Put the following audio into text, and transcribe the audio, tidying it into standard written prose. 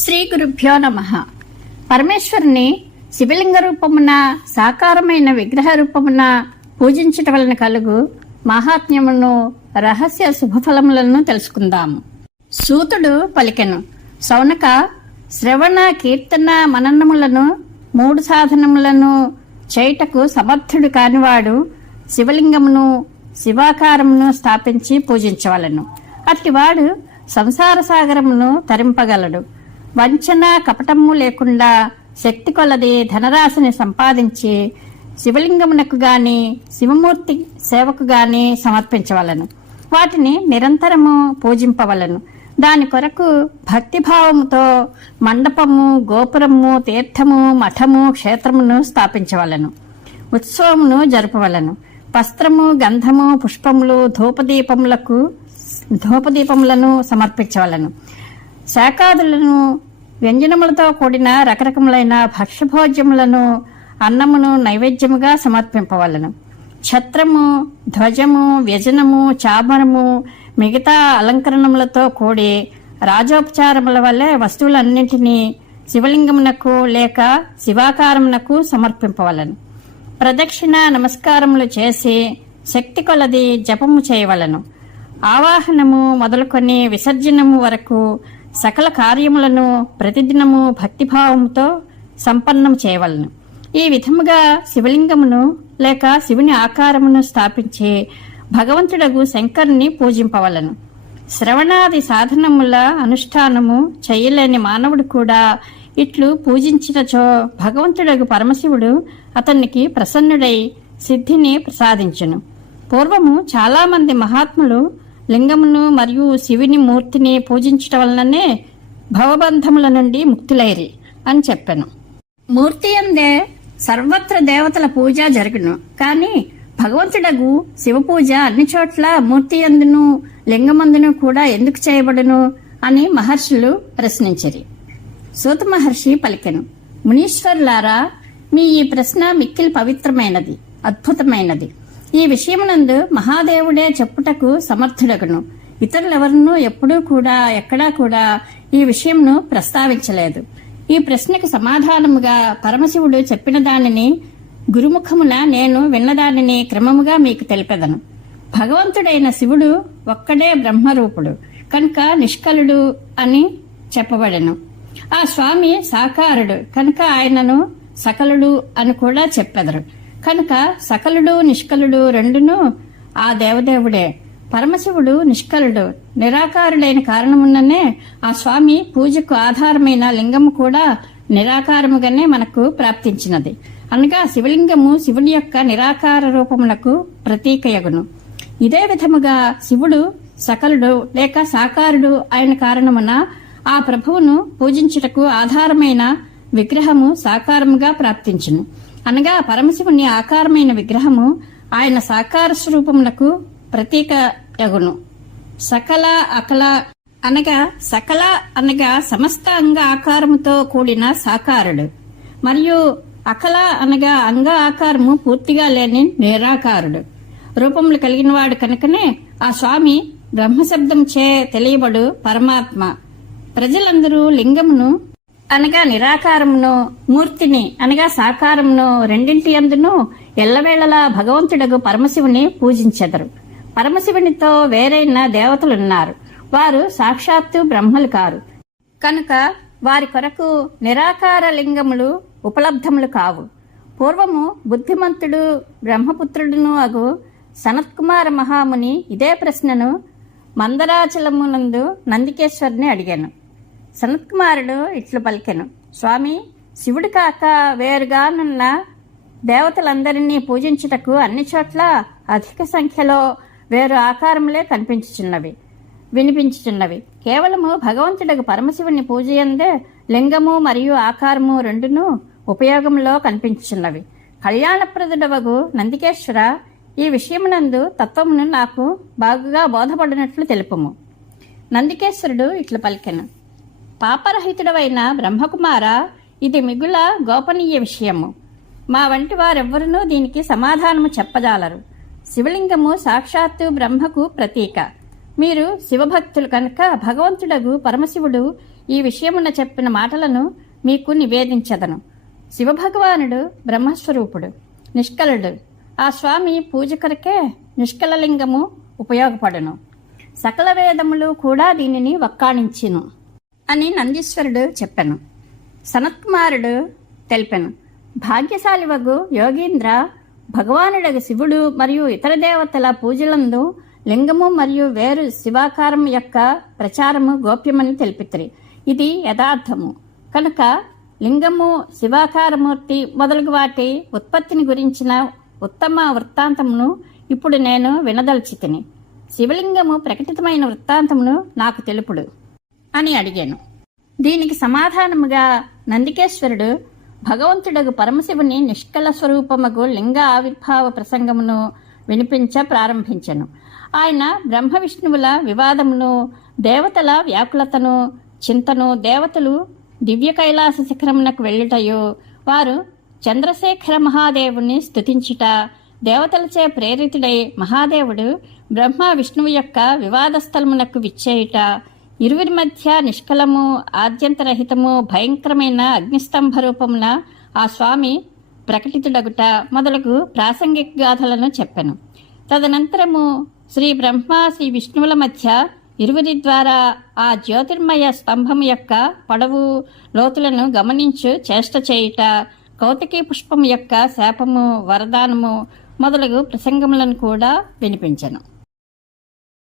శ్రీ గురుభ్యో నమః. పరమేశ్వరుని శివలింగ రూపమున సాకారమైన విగ్రహ రూపమున పూజించటం వలన కలుగు మహాత్మ్యమును రహస్య శుభఫలములను తెలుసుకుందాము. సూతుడు పలికెను, సౌనక, శ్రవణ కీర్తన మననములను 3 సాధనములను చేయుటకు సమర్థుడు కానివాడు శివలింగమును శివాకారమును స్థాపించి పూజించవలను. అట్టివాడు సంసార సాగరమును తరింపగలడు. వంచన కపటము లేకుండా శక్తి కొలది ధనరాశిని సంపాదించి శివలింగమునకు గాని శివమూర్తి సేవకు గాని సమర్పించవలను. వాటిని నిరంతరము పూజింపవలను. దాని కొరకు భక్తిభావముతో మండపము, గోపురము, తీర్థము, మఠము, క్షేత్రమును స్థాపించవలను. ఉత్సవమును జరపవలను. వస్త్రము, గంధము, పుష్పములు, ధూపదీపములను సమర్పించవలను. శాకాదులను, వ్యంజనములతో కూడిన రకరకములైన భక్ష్యభోజ్యములను, అన్నమును నైవేద్యముగా సమర్పింపవలను. ఛత్రము, ధ్వజము, వ్యజనము, చామరము, మిగతా అలంకరణములతో కూడి రాజోపచారముల వల్లే వస్తువులన్నింటినీ శివలింగమునకు లేక శివాకారమునకు సమర్పింపవలను. ప్రదక్షిణ నమస్కారములు చేసి శక్తి కొలది జపము చేయవలను. ఆవాహనము మొదలుకొని విసర్జనము వరకు సకల కార్యములను ప్రతిదినము భక్తిభావముతో సంపన్నం చేయవలను. ఈ విధముగా శివలింగమును లేక శివుని ఆకారమును స్థాపించి భగవంతుడగు శంకరుని పూజింపవలను. శ్రవణాది సాధనముల అనుష్ఠానము చేయలేని మానవుడు కూడా ఇట్లు పూజించినచో భగవంతుడగు పరమశివుడు అతనికి ప్రసన్నుడై సిద్ధిని ప్రసాదించును. పూర్వము చాలా మంది మహాత్ములు లింగమును మరియు శివుని మూర్తిని పూజించటం వలననే భవబంధముల నుండి ముక్తులైరి అని చెప్పాను. మూర్తి అందే సర్వత్ర దేవతల పూజ జరుగును. కాని భగవంతుడగు శివ పూజ అన్ని చోట్ల మూర్తి అందును లింగమందును కూడా ఎందుకు చేయబడును అని మహర్షులు ప్రశ్నించిరి. సూత మహర్షి పలికెను, మునీశ్వరులారా, మీ ఈ ప్రశ్న మిక్కిలి పవిత్రమైనది, అద్భుతమైనది. ఈ విషయమునందు మహాదేవుడే చెప్పుటకు సమర్థుడగును. ఇతరులెవరూ ఎప్పుడూ కూడా ఎక్కడా కూడా ఈ విషయంను ప్రస్తావించలేదు. ఈ ప్రశ్నకు సమాధానముగా పరమశివుడు చెప్పిన దానిని గురుముఖమున నేను విన్నదానిని క్రమముగా మీకు తెలిపెదను. భగవంతుడైన శివుడు ఒక్కడే బ్రహ్మరూపుడు కనుక నిష్కలుడు అని చెప్పబడెను. ఆ స్వామి సాకారుడు కనుక ఆయనను సకలుడు అని కూడా చెప్పెదరు. కనుక సకలుడు నిష్కలుడు రెండును ఆ దేవదేవుడే. పరమశివుడు నిష్కలుడు, నిరాకారుడైన కారణమున్ననే ఆ స్వామి పూజకు ఆధారమైన లింగము కూడా నిరాకారముగానే మనకు ప్రాప్తించినది. అనగా శివలింగము శివుని యొక్క నిరాకార రూపమునకు ప్రతీకయగును. ఇదే విధముగా శివుడు సకలుడు లేక సాకారుడు అయిన కారణమున ఆ ప్రభువును పూజించుటకు ఆధారమైన విగ్రహము సాకారముగా ప్రాప్తించును. అనగా పరమశివుని ఆకారమైన విగ్రహము ఆయన సాకార స్వరూపమునకు ప్రతీకయగును. సకల అనగా సమస్త అంగ ఆకారముతో కూడిన సాకారుడు, మరియు అకల అనగా అంగ ఆకారము పూర్తిగా లేని నిరాకారుడు రూపములు కలిగిన వాడు కనుకనే ఆ స్వామి బ్రహ్మశబ్దం చే తెలియబడు పరమాత్మ. ప్రజలందరూ లింగమును అనగా నిరాకారమును, మూర్తిని అనగా సాకారమును రెండింటి యందును ఎల్లవేళలా భగవంతుడగు పరమశివుని పూజించెదరు. పరమశివునితో వేరైన దేవతలున్నారు. వారు సాక్షాత్తు బ్రహ్మలు కారు కనుక వారి కొరకు నిరాకార లింగములు ఉపలబ్ధములు కావు. పూర్వము బుద్ధిమంతుడు బ్రహ్మపుత్రుడును అగు సనత్కుమార మహాముని ఇదే ప్రశ్నను మందరాచలమునందు నందికేశ్వరుని అడిగాను. సనత్కుమారుడు ఇట్లు పలికెను, స్వామి, శివుడు కాక వేరుగానున్న దేవతలందరినీ పూజించుటకు అన్ని చోట్ల అధిక సంఖ్యలో వేరు ఆకారములే వినిపించుచున్నవి. కేవలము భగవంతుడకు పరమశివుని పూజయందే లింగము మరియు ఆకారము రెండును ఉపయోగంలో కనిపించుచున్నవి. కళ్యాణప్రదుడవగు నందికేశ్వర, ఈ విషయమునందు తత్వమును నాకు బాగుగా బోధపడినట్లు తెలుపుము. నందికేశ్వరుడు ఇట్లు పలికెను, పాపరహితుడవైన బ్రహ్మకుమార, ఇది మిగుల గోపనీయ విషయము. మా వంటి వారెవ్వరూ దీనికి సమాధానము చెప్పజాలరు. శివలింగము సాక్షాత్తు బ్రహ్మకు ప్రతీక. మీరు శివభక్తులు కనుక భగవంతుడగు పరమశివుడు ఈ విషయమున చెప్పిన మాటలను మీకు నివేదించదను. శివభగవానుడు బ్రహ్మస్వరూపుడు, నిష్కలుడు. ఆ స్వామి పూజ కొరకే నిష్కలలింగము ఉపయోగపడును. సకల వేదములు కూడా దీనిని వక్కాణించును అని నందీశ్వరుడు చెప్పెను. సనత్కుమారుడు తెలిపెను. భాగ్యశాలివగు యోగీంద్ర, భగవానుడగు శివుడు మరియు ఇతర దేవతల పూజలందు లింగము మరియు వేరు శివాకారం యొక్క ప్రచారము గోప్యమని తెలిపితిరి. ఇది యథార్థము. కనుక లింగము, శివాకారమూర్తి మొదలగు వాటి ఉత్పత్తిని గురించిన ఉత్తమ వృత్తాంతమును ఇప్పుడు నేను వినదల్చితిని. శివలింగము ప్రకటితమైన వృత్తాంతమును నాకు తెలుపుడు అని అడిగాను. దీనికి సమాధానముగా నందికేశ్వరుడు భగవంతుడగు పరమశివుని నిష్కల స్వరూపమగు లింగ ఆవిర్భావ ప్రసంగమును వినిపించ ప్రారంభించెను. ఆయన బ్రహ్మ విష్ణువుల వివాదమును, దేవతల వ్యాకులతను, చింతను, దేవతలు దివ్య కైలాస శిఖరమునకు వెళ్ళుటయు, వారు చంద్రశేఖర మహాదేవుని స్తుతించుట, దేవతలచే ప్రేరితుడై మహాదేవుడు బ్రహ్మ విష్ణువు యొక్క వివాద స్థలమునకు విచ్చేయుట, ఇరువురి మధ్య నిష్కలము, ఆద్యంతరహితము, భయంకరమైన అగ్నిస్తంభ రూపమున ఆ స్వామి ప్రకటితుడగుట మొదలగు ప్రాసంగిక గాథలను చెప్పెను. తదనంతరము శ్రీ బ్రహ్మ, శ్రీ విష్ణువుల మధ్య ఇరువురి ద్వారా ఆ జ్యోతిర్మయ స్తంభము యొక్క పొడవు, లోతులను గమనించు చేష్ట చేయుట, కౌతికీ పుష్పము యొక్క శాపము, వరదానము మొదలగు ప్రసంగములను కూడా వినిపించెను.